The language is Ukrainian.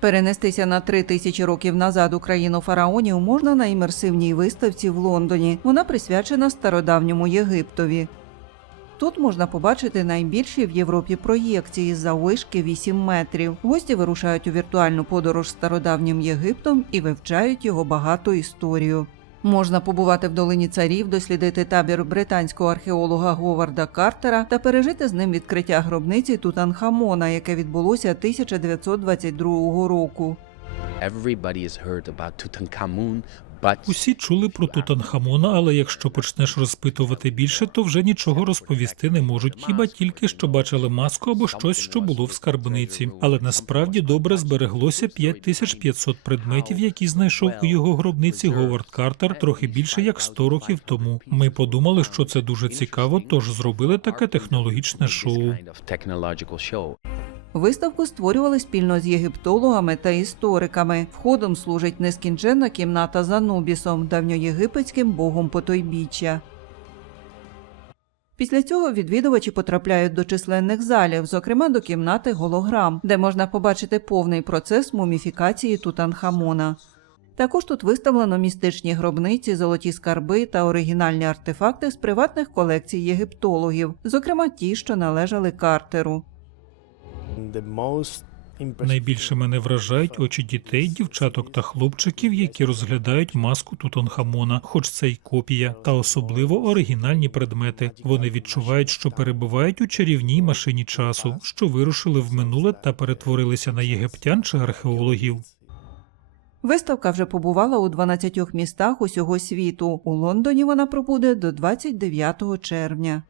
Перенестися на три тисячі років назад у країну фараонів можна на імерсивній виставці в Лондоні. Вона присвячена стародавньому Єгиптові. Тут можна побачити найбільші в Європі проєкції за вишки 8 метрів. Гості вирушають у віртуальну подорож стародавнім Єгиптом і вивчають його багату історію. Можна побувати в долині царів, дослідити табір британського археолога Говарда Картера та пережити з ним відкриття гробниці Тутанхамона, яке відбулося 1922 року. Everybody has heard about Tutankhamun, Усі чули про Тутанхамона, але якщо почнеш розпитувати більше, то вже нічого розповісти не можуть, хіба тільки що бачили маску або щось, що було в скарбниці. Але насправді добре збереглося 5500 предметів, які знайшов у його гробниці Говард Картер трохи більше як 100 років тому. Ми подумали, що це дуже цікаво, тож зробили таке технологічне шоу. Виставку створювали спільно з єгиптологами та істориками. Входом служить нескінченна кімната з Анубісом, давньоєгипетським богом потойбіччя. Після цього відвідувачі потрапляють до численних залів, зокрема до кімнати голограм, де можна побачити повний процес муміфікації Тутанхамона. Також тут виставлено містичні гробниці, золоті скарби та оригінальні артефакти з приватних колекцій єгиптологів, зокрема ті, що належали Картеру. Найбільше мене вражають очі дітей, дівчаток та хлопчиків, які розглядають маску Тутанхамона, хоч це й копія, та особливо оригінальні предмети. Вони відчувають, що перебувають у чарівній машині часу, що вирушили в минуле та перетворилися на єгиптян чи археологів. Виставка вже побувала у 12 містах усього світу. У Лондоні вона пробуде до 29 червня.